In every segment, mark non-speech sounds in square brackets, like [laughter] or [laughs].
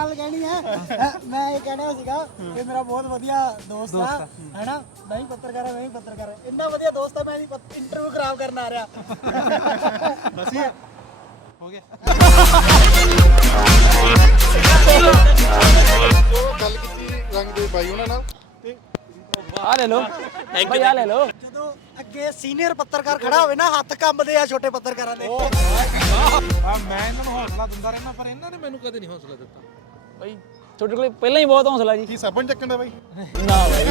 ਗੱਲ ਕਹਿਣੀ ਹੈ ਮੈਂ ਇਹ ਕਹਿਣਾ ਸੀਗਾ ਕਿ ਮੇਰਾ ਬਹੁਤ ਵਧੀਆ ਦੋਸਤ ਆ ਹੈਨਾ? ਮੈਂ ਵੀ ਪੱਤਰਕਾਰ ਆ ਮੈਂ ਵੀ ਪੱਤਰਕਾਰ ਆ। ਇੰਨਾ ਵਧੀਆ ਦੋਸਤ ਆ ਮੈਂ ਇਹਦੀ ਇੰਟਰਵਿਊ ਖਰਾਬ ਕਰਨ ਆ ਰਿਹਾ। ਅਸੀਂ ਹੋ ਗਿਆ। ਉਹ ਗੱਲ ਕੀਤੀ ਰੰਗ ਦੇ ਬਾਈ ਉਹਨਾਂ ਨਾਲ। ਤੇ ਆ ਲੈ ਲਓ। ਭਾਈ ਆ ਲੈ ਲਓ। ਜਦੋਂ ਅੱਗੇ ਸੀਨੀਅਰ ਪੱਤਰਕਾਰ ਖੜਾ ਹੋਵੇ ਨਾ ਹੱਥ ਕੰਬਦੇ ਆ ਛੋਟੇ ਪੱਤਰਕਾਰਾਂ ਦੇ। ਆ ਮੈਂ ਇਹਨਾਂ ਨੂੰ ਹੌਸਲਾ ਦਿੰਦਾ ਰਹਿਣਾ ਪਰ ਇਹਨਾਂ ਨੇ ਮੈਨੂੰ ਕਦੇ ਨਹੀਂ ਹੌਸਲਾ ਦਿੱਤਾ। ਭਾਈ ਤੁਹਾਡੇ ਕੋਲ ਪਹਿਲਾਂ ਹੀ ਬਹੁਤ ਹੌਸਲਾ ਜੀ। ਕੀ ਸਾਬਣ ਚੱਕਣ ਦਾ ਬਾਈ? ਨਾ ਭਾਈ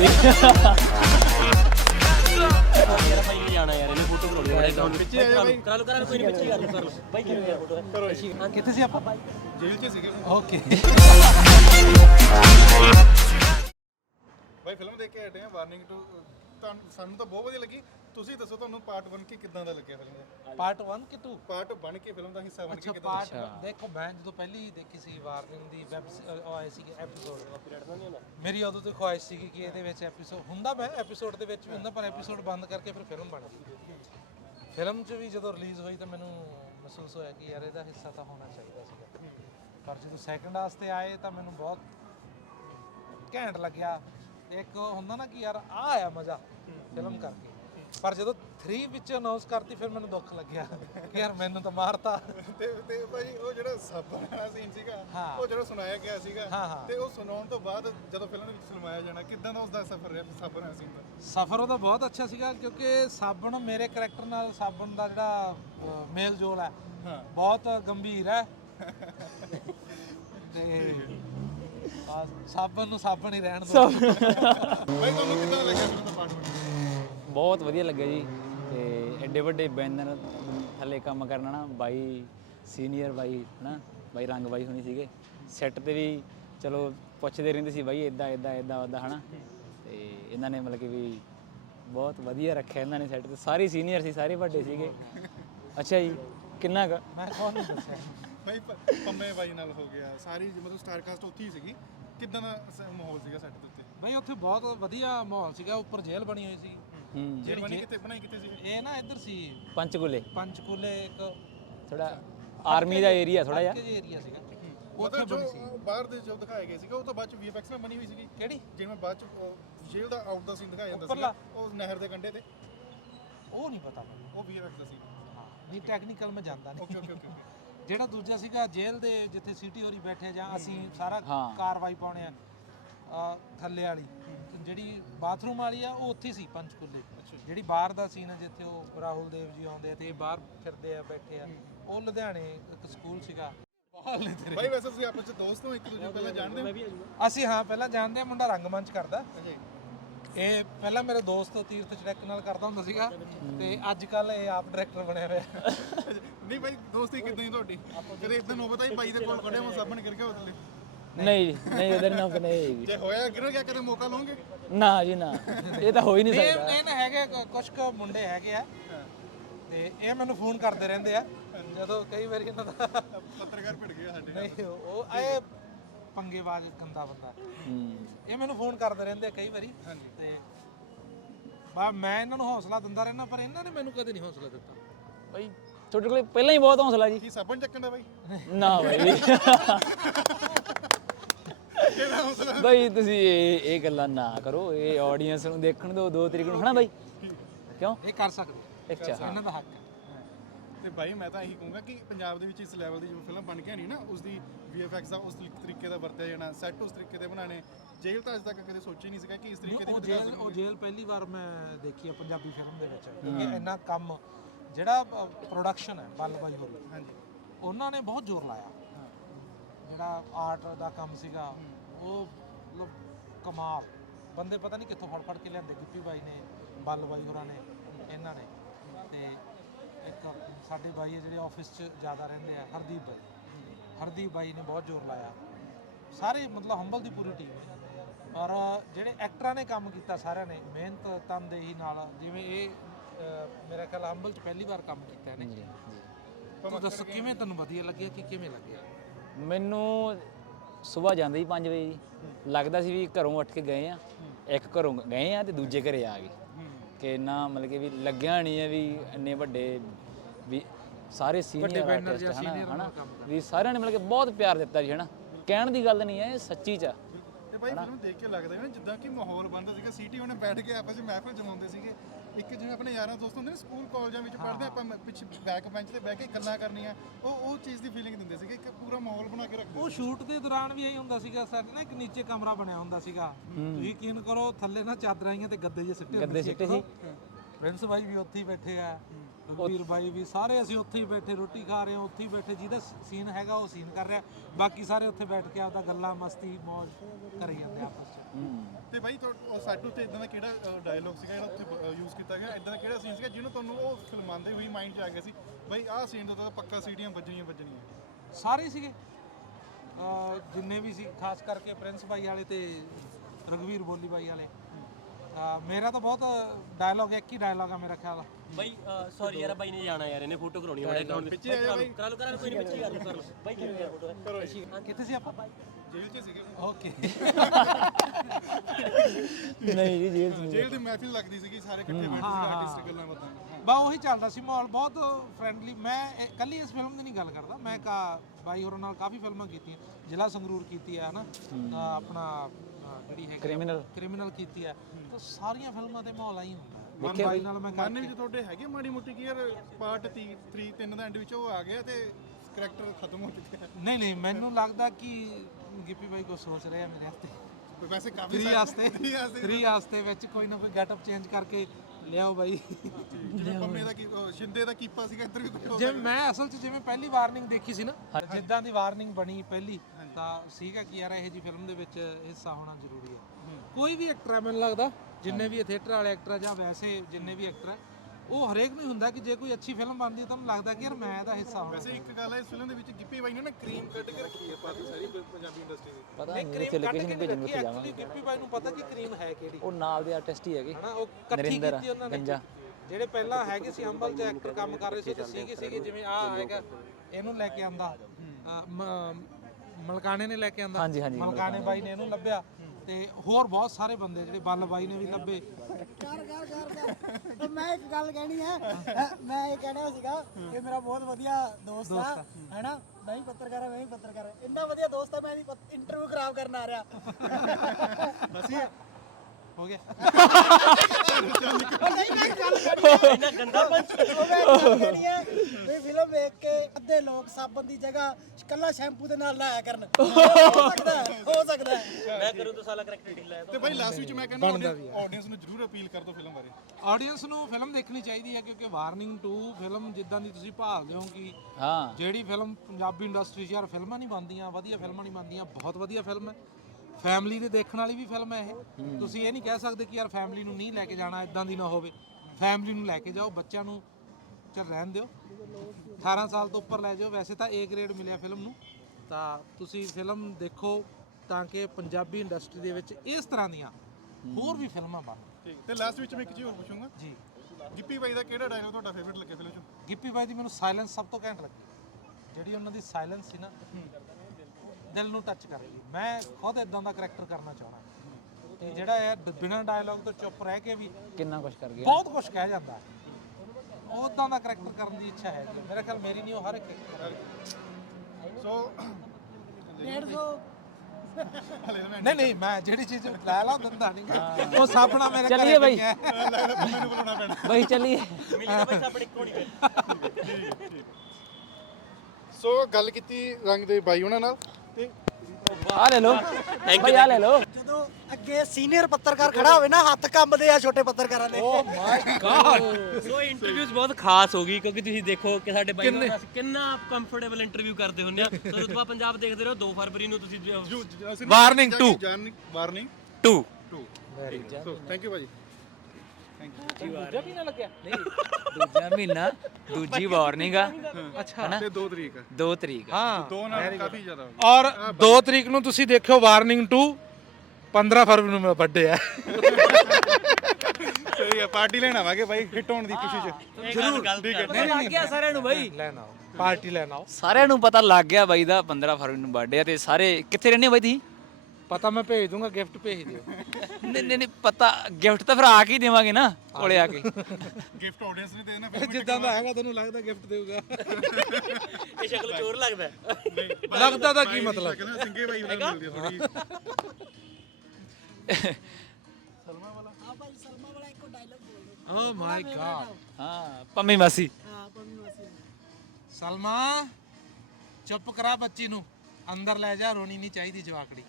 ਯਾਰ ਭਾਈ [laughs] ਨਹੀਂ ਜਾਣਾ ਯਾਰ ਇਹਨੇ ਫੋਟੋ ਕਰਾਉਣੀ ਹੈ ਪਿੱਛੇ ਆ ਜਾ ਬਾਈ। ਕਰਾ ਲਓ ਕਰਾ ਲਓ ਕੋਈ ਨਹੀਂ ਪਿੱਛੇ ਕਰ ਲਓ ਕਰ ਲਓ। ਬਾਈ ਕਿਹਨੂੰ ਯਾਰ ਫੋਟੋ ਕਰੋ ਹਾਂ ਕਿੱਥੇ ਸੀ ਆਪਾਂ? ਜੇਲ੍ਹ 'ਚ ਸੀਗੇ। ਓਕੇ ਬਾਈ ਫਿਲਮ ਦੇਖ ਕੇ ਹਟੇ ਆ ਵਾਰਨਿੰਗ ਟੂ ਤੁਹਾਨੂੰ ਸਾਨੂੰ ਤਾਂ ਬਹੁਤ ਵਧੀਆ ਲੱਗੀ। ਤੁਸੀਂ ਦੱਸੋ ਤੁਹਾਨੂੰ ਪਾਰਟ 1 ਕੀ ਕਿੱਦਾਂ ਦਾ ਲੱਗਿਆ ਫਿਲਮ ਦਾ? ਪਾਰਟ 1 ਕਿ 2 ਪਾਰਟ ਬਣ ਕੇ ਫਿਲਮ ਦਾ ਹਿੱਸਾ ਬਣ ਕੇ ਅੱਛਾ ਕਿੱਦਾਂ ਪਾਰਟ ਦੇਖੋ ਮੈਂ ਜਦੋਂ ਪਹਿਲੀ ਦੇਖੀ ਸੀ ਵਾਰਨਿੰਗ ਦੀ ਵੈਬ ਆਏ ਸੀ ਐਪੀਸੋਡ ਮੇਰੀ ਉਦੋਂ ਤੋਂ ਖੁਆਇਸ਼ ਸੀ ਕਿ ਇਹਦੇ ਵਿੱਚ ਐਪੀਸੋਡ ਹੁੰਦਾ ਮੈਂ ਐਪੀਸੋਡ ਦੇ ਵਿੱਚ ਵੀ ਹੁੰਦਾ ਪਰ ਐਪੀਸੋਡ ਬੰਦ ਕਰਕੇ ਫਿਰ ਫਿਲਮ ਬਣ ਗਈ। ਫਿਲਮ 'ਚ ਵੀ ਜਦੋਂ ਰਿਲੀਜ਼ ਹੋਈ ਤਾਂ ਮੈਨੂੰ ਮਹਿਸੂਸ ਹੋਇਆ ਕਿ ਯਾਰ ਇਹਦਾ ਹਿੱਸਾ ਤਾਂ ਹੋਣਾ ਚਾਹੀਦਾ ਸੀਗਾ। ਪਰ ਜਦੋਂ ਸੈਕੰਡ ਵਾਸਤੇ ਆਏ ਤਾਂ ਮੈਨੂੰ ਬਹੁਤ ਘੈਂਟ ਲੱਗਿਆ। ਇੱਕ ਹੁੰਦਾ ਨਾ ਕਿ ਯਾਰ ਆ ਆਇਆ ਮਜ਼ਾ ਫਿਲਮ ਕਰਕੇ ਪਰ ਜਦੋਂ 3 ਵਿੱਚ ਅਨਾਉਂਸ ਕਰਤੀ ਫਿਰ ਮੈਨੂੰ ਦੁੱਖ ਲੱਗਿਆ ਕਿ ਯਾਰ ਮੈਨੂੰ ਤਾਂ ਮਾਰਤਾ ਤੇ ਤੇ ਭਾਈ ਉਹ ਜਿਹੜਾ ਸਾਬਣ ਵਾਲਾ ਸੀਨ ਸੀਗਾ। ਉਹ ਜਿਹੜਾ ਸੁਣਾਇਆ ਗਿਆ ਸੀਗਾ। ਤੇ ਉਹ ਸੁਣਾਉਣ ਤੋਂ ਬਾਅਦ ਜਦੋਂ ਫਿਲਮ ਵਿੱਚ ਸੁਣਵਾਇਆ ਜਾਣਾ ਕਿੱਦਾਂ ਦਾ ਉਸਦਾ ਸਫ਼ਰ ਰਿਹਾ ਸਾਬਣ ਵਾਲਾ ਸੀਨ ਦਾ ਸਫ਼ਰ ਉਹਦਾ ਬਹੁਤ ਅੱਛਾ ਸੀਗਾ ਕਿਉਂਕਿ ਸਾਬਣ ਮੇਰੇ ਕਰੈਕਟਰ ਨਾਲ ਸਾਬਣ ਦਾ ਜਿਹੜਾ ਮੇਲ ਜੋਲ ਹੈ। ਬਹੁਤ ਗੰਭੀਰ ਹੈ [laughs] ਤੇ ਸਾਬਣ ਨੂੰ ਸਾਬਣ ਹੀ ਰਹਿਣ ਦੋ। ਬਾਈ ਤੁਹਾਨੂੰ ਕਿੱਦਾਂ ਲੱਗਿਆ ਪਾਰਟ 1 ਬਹੁਤ ਵਧੀਆ ਲੱਗਿਆ ਜੀ ਤੇ ਐਡੇ ਵੱਡੇ ਬੈਨਰ ਥੱਲੇ ਕੰਮ ਕਰਨਾ ਨਾ ਬਾਈ ਸੀਨੀਅਰ ਬਾਈ ਹਨਾ ਬਾਈ ਰੰਗ ਬਾਈ ਹੋਣੀ ਸੀਗੇ। ਸੈੱਟ ਤੇ ਵੀ ਚਲੋ ਪੁੱਛਦੇ ਰਹਿੰਦੇ ਸੀ ਬਾਈ ਇਦਾਂ ਇਦਾਂ ਇਦਾਂ ਉਦਾਂ ਹਨਾ। ਤੇ ਇਹਨਾਂ ਨੇ ਮਤਲਬ ਕਿ ਵੀ ਬਹੁਤ ਵਧੀਆ ਰੱਖਿਆ ਇਹਨਾਂ ਨੇ ਸੈੱਟ ਤੇ। ਸਾਰੇ ਸੀਨੀਅਰ ਸੀ ਸਾਰੇ ਵੱਡੇ ਸੀਗੇ। ਅੱਛਾ ਜੀ ਕਿੰਨਾ ਕੁ? ਮੈਂ ਕੌਣ ਨਹੀਂ ਦੱਸਿਆ? ਭਾਈ ਪ- ਪੰਮੇ ਬਾਈ ਨਾਲ ਹੋ ਗਿਆ ਸਾਰੀ ਮਤਲਬ ਸਟਾਰ ਕਾਸਟ ਉੱਥੇ ਹੀ ਸੀਗੀ। ਕਿੱਦਾਂ ਦਾ ਸ- ਮਾਹੌਲ ਸੀਗਾ ਸੈੱਟ ਦੇ ਉੱਤੇ? ਬਈ ਉੱਥੇ ਬਹੁਤ ਵਧੀਆ ਮਾਹੌਲ ਸੀਗਾ ਉੱਪਰ ਜੇਲ੍ਹ ਬਣੀ ਹੋਈ ਸੀ। ਹੂੰ। ਜਿਹੜੀ ਬਣੀ ਕਿੱਥੇ? ਬਣਾਈ ਕਿੱਥੇ ਸੀ ਇਹ ਨਾ ਇੱਧਰ ਸੀ। ਪੰਚਕੂਲੇ। ਪੰਚਕੂਲੇ ਇੱਕ ਥੋੜਾ ਆਰਮੀ ਦਾ ਏਰੀਆ ਥੋੜਾ ਜਿਹਾ। ਏਰੀਆ ਸੀਗਾ। ਮਤਲਬ ਜੋ ਬਾਹਰ ਦੇ ਜੋ ਦਿਖਾਏ ਗਏ ਸੀਗਾ ਉਹ ਤਾਂ ਬਾਅਦ ਚ ਵੀਐਫਐਕਸ ਨਾਲ ਬਣੀ ਹੋਈ ਸੀਗੀ। ਕਿਹੜੀ? ਜਿਵੇਂ ਬਾਅਦ ਚ ਉਹ ਜੇਲ੍ਹ ਦਾ ਆਊਟ ਦਾ ਸੀਨ ਦਿਖਾਇਆ ਜਾਂਦਾ ਉੱਪਰਲਾ? ਸੀਗਾ ਉਹ ਨਹਿਰ ਦੇ ਕੰਢੇ ਤੇ। ਉਹ ਨਹੀਂ ਪਤਾ ਮੈਨੂੰ। ਉਹ ਵੀਐਫਐਕਸ ਦਾ ਸੀ ਹਾਂ ਨਹੀਂ ਟੈਕਨੀਕਲ ਮੈਂ ਜਾਣਦਾ ਨਹੀਂ। ਓਕੇ ਓਕੇ ਓਕੇ ਓਕੇ ਜਿਹੜਾ ਦੂਜਾ ਸੀਗਾ ਜੇਲ੍ਹ ਦੇ ਜਿੱਥੇ ਸਿਟੀ ਹੋਰੀ ਬੈਠੇ ਜਾਂ ਅਸੀਂ ਸਾਰਾ ਹਾਂ। ਕਾਰਵਾਈ ਪਾਉਣੇ ਆ ਅਹ ਥੱਲੇ ਵਾਲੀ। ਜਿਹੜੀ ਬਾਥਰੂਮ ਵਾਲੀ ਆ ਉਹ ਉੱਥੇ ਸੀ ਪੰਚਕੂਲੇ। ਜਿਹੜੀ ਬਾਹਰ ਦਾ ਸੀਨ ਹੈ ਜਿੱਥੇ ਉਹ ਰਾਹੁਲ ਦੇਵ ਜੀ ਆਉਂਦੇ ਆ ਤੇ ਇਹ ਬਾਹਰ ਫਿਰਦੇ ਆ ਬੈਠੇ ਆ। ਉਹ ਲੁਧਿਆਣੇ ਇੱਕ ਸਕੂਲ ਸੀਗਾ। ਭਾਈ ਵੈਸੇ ਤੁਸੀਂ ਆਪਸ ਚ ਦੋਸਤ ਹੋ ਇੱਕ ਦੂਜੇ ਨੂੰ ਪਹਿਲਾਂ ਜਾਣਦੇ ਹੋ? ਅਸੀਂ ਹਾਂ ਪਹਿਲਾਂ ਜਾਣਦੇ ਆ ਮੁੰਡਾ ਰੰਗਮੰਚ ਕਰਦਾ। ਇਹ ਪਹਿਲਾਂ ਮੇਰੇ ਦੋਸਤ ਤੀਰਥ ਚੜੈਕ ਨਾਲ ਕਰਦਾ ਹੁੰਦਾ ਸੀਗਾ ਤੇ ਅੱਜ ਕੱਲ ਇਹ ਆਪ ਡਾਇਰੈਕਟਰ ਬਣਿਆ ਹੋਇਆ [laughs] ਨਹੀਂ ਭਾਈ ਦੋਸਤੀ ਕਿਦਾਂ ਦੀ ਤੁਹਾਡੀ। ਕਦੇ ਇਦਾਂ ਨੋਬਤ ਆਈ ਬਾਈ ਦੇ ਕੋਲ ਖੜੇ ਹੋ ਸਾਬਣ ਕਰਕੇ ਉਤਲੇ ਨਹੀਂ ਨਹੀਂ ਉਧਰ ਨਾ ਨਹੀਂ ਜੀ ਜੇ ਹੋਇਆ ਅੱਗੇ ਕਿਆ ਕਦੇ ਮੌਕਾ ਲਓਗੇ? ਨਾ ਜੀ ਨਾ। ਇਹ ਤਾਂ ਹੋ ਹੀ ਨਹੀਂ ਇਹ ਸਕਦਾ। ਇਹ ਨਾ ਹੈਗੇ ਕੁ- ਕੁਛ ਕੁ ਮੁੰਡੇ ਹੈਗੇ ਆ। ਤੇ ਇਹ ਮੈਨੂੰ ਫੋਨ ਕਰਦੇ ਰਹਿੰਦੇ ਆ। ਜਦੋਂ ਕਈ ਵਾਰੀ ਇਹਨਾਂ ਦਾ ਪੱਤਰਕਾਰ ਭਿੜ ਗਏ ਸਾਡੇ। ਨਹੀਂ ਉਹ ਇਹ ਪੰਗੇਬਾਜ਼ ਗੰਦਾ ਬੰਦਾ। ਹੂੰ। ਇਹ ਮੈਨੂੰ ਫੋਨ ਕਰਦੇ ਰਹਿੰਦੇ ਆ ਕਈ ਵਾਰੀ। ਤੇ ਬਾ ਮੈਂ ਇਹਨਾਂ ਨੂੰ ਹੌਸਲਾ ਦਿੰਦਾ ਰਹਿਣਾ ਪਰ ਇਹਨਾਂ ਨੇ ਮੈਨੂੰ ਕਦੇ ਨਹੀਂ ਹੌਸਲਾ ਦਿੱਤਾ। ਭਾਈ ਤੁਹਾਡੇ ਕੋਲ ਪਹਿਲਾਂ ਹੀ ਬਹੁਤ ਹੌਸਲਾ ਜੀ। ਕੀ ਸਾਬਣ ਚੱਕਣ ਦਾ ਬਾਈ? ਨਾ ਭਾਈ ਕਿਹੜਾ ਹੌਸਲਾ? ਭਾਈ ਤੁਸੀਂ ਇਹ ਇਹ ਗੱਲਾਂ ਨਾ ਕਰੋ ਇਹ ਆਡੀਅנס ਨੂੰ ਦੇਖਣ ਦਿਓ ਦੋ ਤਰੀਕ ਨੂੰ ਹਨਾ ਭਾਈ ਕਿਉਂ? ਇਹ ਕਰ ਸਕਦੇ ਅੱਛਾ ਇਹਨਾਂ ਦਾ ਹੱਕ ਹੈ। ਤੇ ਭਾਈ ਮੈਂ ਤਾਂ ਇਹੀ ਕਹੂੰਗਾ ਕਿ ਪੰਜਾਬ ਦੇ ਵਿੱਚ ਇਸ ਲੈਵਲ ਦੀ ਜੋ ਫਿਲਮ ਬਣ ਕੇ ਨਹੀਂ ਨਾ ਉਸ ਦੀ VFX ਦਾ ਉਸ ਤਰੀਕੇ ਦਾ ਵਰਤਿਆ ਜਾਣਾ ਸੈੱਟ ਉਸ ਤਰੀਕੇ ਦੇ ਬਣਾਣੇ ਜੇਲ੍ਹ ਤਾਂ ਅੱਜ ਤੱਕ ਕਦੇ ਸੋਚੀ ਨਹੀਂ ਸੀਗਾ ਕਿ ਇਸ ਤਰੀਕੇ ਦੀ ਉਹ ਜੇਲ੍ਹ ਪਹਿਲੀ ਵਾਰ ਮੈਂ ਦੇਖੀ ਹੈ ਪੰਜਾਬੀ ਫਿਲਮ ਦੇ ਵਿੱਚ। ਕਿਉਂਕਿ ਇੰਨਾ ਕੰਮ ਜਿਹੜਾ ਪ੍ਰੋਡਕਸ਼ਨ ਹੈ ਬੱਲ ਬਾਈ ਹੋਰੀ। ਹਾਂਜੀ। ਉਹਨਾਂ ਨੇ ਬਹੁਤ ਜ਼ੋਰ ਲਾਇਆ। ਜਿਹੜਾ ਆਰਟ ਦਾ ਕੰਮ ਸੀਗਾ ਉਹ ਮਤਲਬ ਕਮਾਲ। ਬੰਦੇ ਪਤਾ ਨਹੀਂ ਕਿੱਥੋਂ ਫੜ ਫੜ ਕੇ ਲਿਆਂਦੇ। ਗਿੱਪੀ ਬਾਈ ਨੇ ਬੱਲ ਬਾਈ ਹੋਰਾਂ ਨੇ ਇਹਨਾਂ ਨੇ। ਤੇ ਇੱਕ ਸਾਡੇ ਬਾਈ ਹੈ ਜਿਹੜੇ ਆਫਿਸ 'ਚ ਜ਼ਿਆਦਾ ਰਹਿੰਦੇ ਆ ਹਰਦੀਪ ਬਾਈ। ਹਰਦੀਪ ਬਾਈ ਨੇ ਬਹੁਤ ਜ਼ੋਰ ਲਾਇਆ। ਸਾਰੇ ਮਤਲਬ ਹੰਬਲ ਦੀ ਪੂਰੀ ਟੀਮ ਔਰ ਜਿਹੜੇ ਐਕਟਰਾਂ ਨੇ ਕੰਮ ਕੀਤਾ ਸਾਰਿਆਂ ਨੇ ਮਿਹਨਤ ਤਨਦੇਹੀ ਨਾਲ ਜਿਵੇਂ ਇਹ ਮੇਰਾ ਖਿਆਲ ਹੰਬਲ 'ਚ ਪਹਿਲੀ ਵਾਰ ਕੰਮ ਕੀਤਾ ਇਹਨੇ। ਜੀ ਤੂੰ ਦੱਸ ਕਿਵੇਂ ਤੈਨੂੰ ਵਧੀਆ ਲੱਗਿਆ ਕਿ ਕਿਵੇਂ ਲੱਗਿਆ? ਮੈਨੂੰ ਸਵੇਰ ਜਾਂਦੇ ਹੀ 5 ਵਜੇ ਜੀ। ਲੱਗਦਾ ਸੀ ਵੀ ਘਰੋਂ ਉੱਠ ਕੇ ਗਏ ਆ। ਇੱਕ ਘਰੋਂ ਗਏ ਆ ਤੇ ਦੂਜੇ ਘਰੇ ਆ ਗਏ। ਕਿ ਨਾ ਮਤਲਬ ਕਿ ਵੀ ਲੱਗਿਆ ਨਹੀਂ ਹੈ ਵੀ ਇੰਨੇ ਵੱਡੇ ਵੀ ਸਾਰੇ ਸੀਨੀਅਰ ਆਰਟਿਸਟ ਹਨਾ? ਵੀ ਸਾਰਿਆਂ ਨੇ ਮਤਲਬ ਕਿ ਬਹੁਤ ਪਿਆਰ ਦਿੱਤਾ ਜੀ ਹਨਾ? ਕਹਿਣ ਦੀ ਗੱਲ ਨਹੀਂ ਹੈ ਇਹ ਸੱਚੀ ਚ ਬਾਈ ਫਿਲਮ ਦੇਖ ਕੇ ਲੱਗਦਾ ਹੈ ਨਾ ਜਿੱਦਾਂ ਕਿ ਮਾਹੌਲ ਬਣਦਾ ਸੀਗਾ ਸੀਟੀ ਉਹਨੇ ਬੈਠ ਕੇ ਆਪਸ ਵਿੱਚ ਮਹਿਫਲ ਜਮਾਉਂਦੇ ਸੀਗੇ। ਇੱਕ ਜਿਵੇਂ ਆਪਣੇ ਯਾਰਾਂ ਦੋਸਤ ਹੁੰਦੇ ਨੇ ਸਕੂਲ ਕਾਲਜਾਂ ਵਿੱਚ ਪੜ੍ਹਦੇ ਆਪਾਂ ਪਿੱਛੇ ਬੈਕ ਬੈਂਚ ਤੇ ਬਹਿ ਕੇ ਗੱਲਾਂ ਕਰਨੀਆਂ ਉਹ ਉਹ ਚੀਜ਼ ਦੀ ਫੀਲਿੰਗ ਦਿੰਦੇ ਸੀਗੇ ਇੱਕ ਪੂਰਾ ਮਾਹੌਲ ਬਣਾ ਕੇ ਰੱਖਦੇ ਉਹ ਸ਼ੂਟ ਦੇ ਦੌਰਾਨ ਵੀ ਇਹੀ ਹੁੰਦਾ ਸੀਗਾ ਸਾਡੇ ਨਾ ਇੱਕ ਨੀਚੇ ਕਮਰਾ ਬਣਿਆ ਹੁੰਦਾ ਸੀਗਾ। ਤੁਸੀਂ ਯਕੀਨ ਕਰੋ ਥੱਲੇ ਨਾ ਚਾਦਰਾਂ ਆਈਆਂ ਤੇ ਗੱਦੇ ਜੇ ਸਿੱਟੇ ਗੱਦੇ ਸਿੱਟੇ ਸੀ। ਪ੍ਰਿੰਸ ਭਾਈ ਵੀ ਉੱਥੇ ਹੀ ਬੈਠੇ ਆ। ਰਘਵੀਰ ਭਾਈ ਵੀ ਸਾਰੇ ਅਸੀਂ ਉੱਥੇ ਹੀ ਬੈਠੇ ਰੋਟੀ ਖਾ ਰਹੇ ਹਾਂ ਉੱਥੇ ਹੀ ਬੈਠੇ ਜਿਹਦਾ ਸੀਨ ਹੈਗਾ ਉਹ ਸੀਨ ਕਰ ਰਿਹਾ। ਬਾਕੀ ਸਾਰੇ ਉੱਥੇ ਬੈਠ ਕੇ ਆਪਦਾ ਗੱਲਾਂ ਮਸਤੀ ਮौज ਕਰੀ ਜਾਂਦੇ ਆਪਸ ਚ। ਤੇ ਬਾਈ ਤੁਹਾਡਾ ਸੈੱਟ ਉੱਤੇ ਇਦਾਂ ਦਾ ਕਿਹੜਾ ਡਾਇਲੌਗ ਸੀਗਾ ਜਿਹੜਾ ਉੱਥੇ ਯੂਜ਼ ਕੀਤਾ ਗਿਆ? ਇਦਾਂ ਦਾ ਕਿਹੜਾ ਸੀਨ ਸੀਗਾ ਜਿਹਨੂੰ ਤੁਹਾਨੂੰ ਉਹ ਫਿਲਮਾਉਂਦੇ ਹੋਈ ਮਾਈਂਡ 'ਚ ਆ ਗਿਆ ਸੀ? ਬਾਈ ਆਹ ਸੀਨ ਤੋਂ ਤਾਂ ਪੱਕਾ ਸੀਟੀਆਂ ਵੱਜਣੀਆਂ ਵੱਜਣੀਆਂ। ਸਾਰੇ ਸੀਗੇ। ਜਿੰਨੇ ਵੀ ਸੀ ਖਾਸ ਕਰਕੇ ਪ੍ਰਿੰਸ ਭਾਈ ਵਾਲੇ ਤੇ ਰਘਵੀਰ ਬੋਲੀ ਭਾਈ ਵਾਲੇ। ਮੇਰਾ ਤਾਂ ਬਹੁਤ ਡਾਇਲੌਗ ਇੱਕ ਹੀ ਡਾਇਲੌਗ ਆ ਮੇਰਾ ਖਿਆਲ ਬਾਈ ਸੌਰੀ ਯਾਰ ਬਾਈ ਨੇ ਜਾਣਾ ਯਾਰ ਇਹਨੇ ਫੋਟੋ ਕਰਾਉਣੀ ਹੈ ਅਕਾਊਂਟ ਪਿੱਛੇ ਆ ਕਰਾ ਲਓ ਕਰਾ ਲਓ ਕੋਈ ਨਹੀਂ ਪਿੱਛੇ ਗੱਲ ਕਰ ਲਓ ਬਾਈ ਕਿਉਂ ਯਾਰ ਫੋਟੋ ਕਿੱਥੇ ਸੀ ਆਪਾਂ? ਜੇਲ੍ਹ 'ਚ ਸੀਗੇ। ਓਕੇ ਨਹੀਂ ਜੀ ਜੇਲ੍ਹ ਜੇਲ੍ਹ ਦੀ ਮਹਿਫਿਲ ਲੱਗਦੀ ਸੀਗੀ ਸਾਰੇ ਇਕੱਠੇ ਬੈਠੇ ਸੀਗੇ ਆਰਟਿਸਟ ਗੱਲਾਂ ਬਾਤਾਂ। ਬਾ ਉਹੀ ਚੱਲਦਾ ਸੀ ਮਾਹੌਲ ਬਹੁਤ ਫਰੈਂਡਲੀ ਮੈਂ ਇਹ- ਕੱਲੀ ਇਸ ਫਿਲਮ ਦੀ ਨਹੀਂ ਗੱਲ ਕਰਦਾ। ਮੈਂ ਕਾ ਬਾਈ ਹੋਰਾਂ ਨਾਲ ਕਾਫੀ ਫਿਲਮਾਂ ਕੀਤੀਆਂ ਜ਼ਿਲ੍ਹਾ ਸੰਗਰੂਰ ਕੀਤੀ ਹੈ। ਹਨਾ ਆਪਣਾ ਜਿਹੜੀ ਹੈ ਕ੍ਰਿਮੀਨਲ ਕ੍ਰਿਮੀਨਲ ਕੀਤੀ ਹੈ ਤਾਂ ਸਾਰੀਆਂ ਫਿਲਮਾਂ ਤੇ ਮਾਹੌਲ ਆਈ ਹੁੰਦਾ। ਮਨ ਬਾਈ ਨਾਲ ਮੈਂ ਮਨ ਵਿੱਚ ਤੁਹਾਡੇ ਹੈਗੇ ਮਾੜੀ ਮੋਟੀ ਕੀ ਯਾਰ ਪਾਰਟ 3 3 ਦਾ ਐਂਡ ਵਿੱਚ ਉਹ ਆ ਗਿਆ ਤੇ ਕਰੈਕਟਰ ਖਤਮ ਹੋ ਚੁੱਕਿਆ। ਨਹੀਂ ਨਹੀਂ ਮੈਨੂੰ ਲੱਗਦਾ ਕਿ ਗਿੱਪੀ ਬਾਈ ਕੁਝ ਸੋਚ ਰਿਹਾ ਮੇਰੇ ਵਾਸਤੇ। ਵੈਸੇ ਕਾਫੀ 3 [laughs] ਵਾਸਤੇ three ਵਾਸਤੇ 3 ਵਾਸਤੇ ਵਿੱਚ ਕੋਈ ਨਾ ਕੋਈ ਗੈਟਅਪ ਚੇਂਜ ਕਰਕੇ ਲਿਆਓ ਬਾਈ। ਜਿਵੇਂ ਪੰਮੇ ਦਾ ਕੀ ਉਹ ਸ਼ਿੰਦੇ ਦਾ ਕੀਪਾ ਸੀਗਾ ਇੱਧਰ ਵੀ ਕੁਝ ਹੋ ਜਿਵੇਂ ਮੈਂ ਅਸਲ 'ਚ ਜਿਵੇਂ ਪਹਿਲੀ ਵਾਰਨਿੰਗ ਦੇਖੀ ਸੀ ਨਾ ਜਿੱਦਾਂ ਦੀ ਵਾਰਨਿੰਗ ਬਣੀ ਪਹਿਲੀ ਤਾਂ ਸੀਗਾ ਕਿ ਯਾਰ ਇਹ ਜੀ ਫਿਲਮ ਦੇ ਵਿੱਚ ਹਿੱਸਾ ਹੋਣਾ ਜ਼ਰੂਰੀ ਹੈ। ਕੋਈ ਵੀ ਐਕਟਰ ਮੈਨੂੰ ਲੱਗਦਾ ਜਿੰਨੇ ਵੀ ਥੀਏਟਰ ਵਾਲੇ ਐਕਟਰ ਆ ਜਾਂ ਵੈਸੇ ਜਿੰਨੇ ਵੀ ਐਕਟਰ ਹੈ ਉਹ ਹਰੇਕ ਨੂੰ ਹੁੰਦਾ ਕਿ ਜੇ ਕੋਈ ਅੱਛੀ ਫਿਲਮ ਬਣਦੀ ਤਾਂ ਉਹਨੂੰ ਲੱਗਦਾ ਕਿ ਯਾਰ ਮੈਂ ਇਹਦਾ ਹਿੱਸਾ ਹੋਣਾ ਵੈਸੇ ਇੱਕ ਗੱਲ ਹੈ ਇਸ ਫਿਲਮ ਦੇ ਵਿੱਚ ਗਿੱਪੀ ਬਾਈ ਨੇ ਨਾ ਕਰੀਮ ਕੱਢ ਕੇ ਰੱਖੀ ਹੈ ਪਾਤੀ ਸਾਰੀ ਪੰਜਾਬੀ ਇੰਡਸਟਰੀ ਦੀ। ਪਤਾ ਨਹੀਂ ਕੱਢ ਲੋਕੇਸ਼ਨ ਭੇਜਣ ਰੱਖੀ ਜਾਵਾਂਗੇ। ਐਕਚੁਅਲੀ ਗਿੱਪੀ ਬਾਈ ਨੂੰ ਪਤਾ ਕਿ ਕਰੀਮ ਹੈ ਕਿਹੜੀ। ਉਹ ਨਾਲ ਦੇ ਆਰਟਿਸਟ ਹੀ ਹੈਗੇ। ਹਨਾ ਉਹ ਇਕੱਠੀ ਕੀਤੀ ਉਹਨਾਂ ਨੇ। ਗੰਜਾ। ਜਿਹੜੇ ਪਹਿਲਾਂ ਹੈਗੇ ਸੀ ਅੰਬਲ ਚ ਐਕਟਰ ਕੰਮ ਕਰ ਰਹੇ ਸੀ ਤੇ ਸੀਗੇ ਸੀਗੇ ਜਿਵੇਂ ਆ ਆਏਗਾ ਇਹਨੂੰ ਲੈ ਕੇ ਆਂਦਾ। ਮਲਕਾਣੇ ਨੇ ਲੈ ਕੇ ਆਂਦਾ। ਹਾਂਜੀ, ਹਾਂਜੀ, ਮਲਕਾਣੇ ਬਾਈ ਨੇ ਇਹਨੂੰ ਲੱਭਿਆ ਤੇ ਹੋਰ ਬਹੁਤ ਸਾਰੇ ਬੰਦੇ ਜਿਹੜੇ ਬੱਲ ਬਾਈ ਨੇ ਵੀ ਲੱਭੇ। ਕਰ ਕਰ ਕਰ ਕਰ। ਤੇ ਮੈਂ ਇੱਕ ਗੱਲ ਕਹਿਣੀ ਹੈ ਮੈਂ ਇਹ ਕਹਿਣਾ ਸੀਗਾ ਕਿ ਮੇਰਾ ਬਹੁਤ ਵਧੀਆ ਦੋਸਤ ਆ ਹੈਨਾ? ਮੈਂ ਪੱਤਰਕਾਰ ਆ ਮੈਂ ਵੀ ਪੱਤਰਕਾਰ ਆ। ਇੰਨਾ ਵਧੀਆ ਦੋਸਤ ਆ ਮੈਂ ਇਹਦੀ ਇੰਟਰਵਿਊ ਖਰਾਬ ਕਰਨ ਆ ਰਿਹਾ। [laughs] ਹੋ ਗਿਆ। [laughs] ਤੁਸੀਂ ਭਾਲਦੇ ਹੋ ਜਿਹੜੀ ਫਿਲਮ ਪੰਜਾਬੀ ਇੰਡਸਟਰੀ 'ਚ ਯਾਰ ਫਿਲਮਾਂ ਨਹੀਂ ਬਣਦੀਆਂ ਵਧੀਆ ਫਿਲਮਾਂ ਨਹੀਂ ਬਣਦੀਆਂ ਬਹੁਤ ਵਧੀਆ ਫਿਲਮ ਹੈ। ਫੈਮਿਲੀ ਦੇ ਦੇਖਣ ਵਾਲੀ ਵੀ ਫਿਲਮ ਹੈ ਇਹ। ਤੁਸੀਂ ਇਹ ਨਹੀਂ ਕਹਿ ਸਕਦੇ ਕਿ ਯਾਰ ਫੈਮਿਲੀ ਨੂੰ ਨਹੀਂ ਲੈ ਕੇ ਜਾਣਾ ਇਦਾਂ ਦੀ ਨਾ ਹੋਵੇ। ਫੈਮਿਲੀ ਨੂੰ ਲੈ ਕੇ ਜਾਓ ਬੱਚਿਆਂ ਨੂੰ ਚਲ ਰਹਿਣ ਦਿਓ। 18 ਸਾਲ ਤੋਂ ਉੱਪਰ ਲੈ ਜਾਓ। ਵੈਸੇ ਤਾਂ A ਗ੍ਰੇਡ ਮਿਲਿਆ ਫਿਲਮ ਨੂੰ। ਤਾਂ ਤੁਸੀਂ ਫਿਲਮ ਦੇਖੋ ਤਾਂ ਕਿ ਪੰਜਾਬੀ ਇੰਡਸਟਰੀ ਦੇ ਵਿੱਚ ਇਸ ਤਰ੍ਹਾਂ ਦੀਆਂ ਹੋਰ ਵੀ ਫਿਲਮਾਂ ਬਣਨ ਠੀਕ। ਤੇ ਲਾਸਟ ਵਿੱਚ ਮੈਂ ਇੱਕ ਚੀਜ਼ ਹੋਰ ਪੁੱਛੂੰਗਾ। ਜੀ। ਗਿੱਪੀ ਬਾਈ ਦਾ ਕਿਹੜਾ ਡਾਇਲੋਗ ਤੁਹਾਡਾ ਫੇਵਰਿਟ ਲੱਗਿਆ ਫਿਲਮ 'ਚ? ਗਿੱਪੀ ਬਾਈ ਦੀ ਮੈਨੂੰ ਸਾਇਲੈਂਸ ਸਭ ਤੋਂ ਘੈਂਟ ਲੱਗੀ। ਜਿਹੜੀ ਉਹਨਾਂ ਦੀ ਸਾਇਲੈਂਸ ਸੀ ਨਾ ਦਿਲ ਨੂੰ ਟੱਚ ਕਰ ਗਈ ਮੈਂ ਖੁਦ ਇਦਾਂ ਦਾ ਕਰੈਕਟਰ ਕਰਨਾ ਚਾਹੁੰਦਾ। ਤੇ ਜਿਹੜਾ ਇਹ ਬਿਨਾਂ ਡਾਇਲੌਗ ਤੋਂ ਚੁੱਪ ਰਹਿ ਕੇ ਵੀ ਕਿੰਨਾ ਕੁਝ ਕਰ ਗਿਆ। ਬਹੁਤ ਕੁਝ ਕਹਿ ਜਾਂਦਾ। ਹੈ ਉਦਾਂ ਦਾ ਕਰੈਕਟਰ ਕਰਨ ਦੀ ਇੱਛਾ ਹੈ। ਜੀ ਮੇਰੇ ਖਿਆਲ ਮੇਰੀ ਨਹੀਂ ਉਹ ਹਰ ਇੱਕ ਸੋ 150 ਹਲੇ ਤਾਂ ਮੈਂ ਨਹੀਂ ਨਹੀਂ ਮੈਂ ਜਿਹੜੀ ਚੀਜ਼ ਲੈ ਲਾ ਦਿੰਦਾ ਨਹੀਂ। ਉਹ ਸਾਬਣਾ ਮੇਰੇ ਚੱਲੀਏ ਘਰੇ ਬਾਈ। ਪਈਆਂ ਹੈ। ਲੱਗਦਾ ਮੈਨੂੰ ਬੁਲਾਉਣਾ ਪੈਣਾ। ਬਈ ਚੱਲੀਏ। ਨਹੀਂ ਸੋ [laughs] ਗੱਲ ਕੀਤੀ ਰੰਗ ਦੇ ਬਾਈ ਉਹਨਾਂ ਨਾਲ। ਆ ਲੈ ਲਓ। ਬਈ ਆ ਲੈ ਲਓ। ਜਦੋਂ ਅੱਗੇ ਸੀਨੀਅਰ ਪੱਤਰਕਾਰ ਖੜਾ ਹੋਵੇ ਨਾ ਹੱਥ ਕੰਬਦੇ ਆ ਛੋਟੇ ਪੱਤਰਕਾਰਾਂ ਦੇ। ਓ ਮਾਈ ਗॉड ਸੋ ਇੰਟਰਵਿਊਜ਼ ਬਹੁਤ ਖਾਸ ਹੋ ਗਈ ਕਿਉਂਕਿ ਤੁਸੀਂ ਦੇਖੋ ਕਿ ਸਾਡੇ ਬਾਈ ਨਾਲ ਅਸੀਂ ਕਿੰਨਾ ਕੰਫਰਟੇਬਲ ਇੰਟਰਵਿਊ ਕਰਦੇ ਹੁੰਦੇ ਆ। ਸੋ ਰੁਤਬਾ ਪੰਜਾਬ ਦੇਖਦੇ ਰਹੋ 2 ਫਰਵਰੀ ਨੂੰ ਤੁਸੀਂ Warning two. Warning 2 2 so thank you ਭਾਈ ਦੂਜਾ ਵੀ ਨਾ ਲੱਗਿਆ ਨਹੀਂ ਦੂਜਾ ਮਹੀਨਾ ਦੂਜੀ ਵਾਰਨਿੰਗ ਆ ਅੱਛਾ। ਤੇ 2 ਤਰੀਕ ਆ। 2 ਤਰੀਕ ਹਾਂ। ਦੋ ਨਾਲ ਕਾਫੀ ਜ਼ਿਆਦਾ ਹੋ ਗਿਆ ਔਰ 2 ਤਰੀਕ ਨੂੰ ਤੁਸੀਂ ਦੇਖਿਓ ਵਾਰਨਿੰਗ 2 15 ਫਰਵਰੀ ਨੂੰ ਮੇਰਾ ਬਰਥਡੇ ਹੈ [laughs] ਸਹੀ ਆ ਪਾਰਟੀ ਲੈਣ ਆਵਾਂਗੇ ਭਾਈ ਹਿੱਟ ਹੋਣ ਦੀ ਖੁਸ਼ੀ 'ਚ। ਜ਼ਰੂਰ। ਠੀਕ ਹੈ। ਲੱਗ ਗਿਆ ਸਾਰਿਆਂ ਨੂੰ ਬਈ। ਲੈਣ ਪਾਰਟੀ ਲੈਣ ਸਾਰਿਆਂ ਨੂੰ ਪਤਾ ਲੱਗ ਗਿਆ ਬਾਈ ਦਾ 15 ਫਰਵਰੀ ਨੂੰ ਬਰਥਡੇ ਆ ਤੇ ਸਾਰੇ ਕਿੱਥੇ ਰਹਿੰਦੇ ਹੋ ਬਾਈ ਤੁਸੀਂ? ਪਤਾ ਮੈਂ ਭੇਜ ਦੂੰਗਾ ਗਿਫਟ ਭੇਜ ਦਿਓ। ਨਹੀਂ ਨਹੀਂ ਨਹੀਂ, ਪਤਾ ਗਿਫਟ ਤਾਂ ਫਿਰ ਆ ਕੇ ਦੇਵਾਂਗੇ ਨਾ ਕੋਲੇ ਆ ਕੇ। ਗਿਫਟ ਆਡੀਅנס ਨੇ ਦੇਣਾ ਫਿਰ ਜਿੱਦਾਂ ਦਾ ਹੈਗਾ ਤੈਨੂੰ ਲੱਗਦਾ ਗਿਫਟ ਦੇਊਗਾ। ਇਹ ਸ਼ਕਲ ਚੋਰ ਲੱਗਦਾ। ਲੱਗਦਾ ਤਾਂ ਕੀ ਮਤਲਬ? ਸਿੰਘੇ ਬਾਈ ਉਹਨਾਂ ਨੂੰ ਮਿਲਦੀ ਆ ਥੋੜੀ ਹਾਂ ਭਾਈ ਸਲਮਾ ਵਾਲਾ ਇੱਕੋ ਡਾਇਲੌਗ ਬੋਲ ਓ ਮਾਈ ਗॉड ਹਾਂ ਪੰਮੀ ਮਾਸੀ। ਹਾਂ ਭਾਵੇਂ ਮਾਸੀ ਸਲਮਾ ਚੁੱਪ ਕਰਾ ਬੱਚੀ ਨੂੰ। ਅੰਦਰ ਲੈ ਜਾ ਰੋਣੀ ਨਹੀਂ ਚਾਹੀਦੀ ਜਵਾਕੜੀ।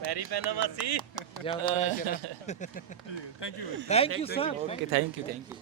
ਪੈਰੀ ਪੈਣਾ ਮਾਸੀ। ਜ਼ਿਆਦਾ ਰਹਿ ਤੇਰਾ thank you thank you sir okay thank you thank you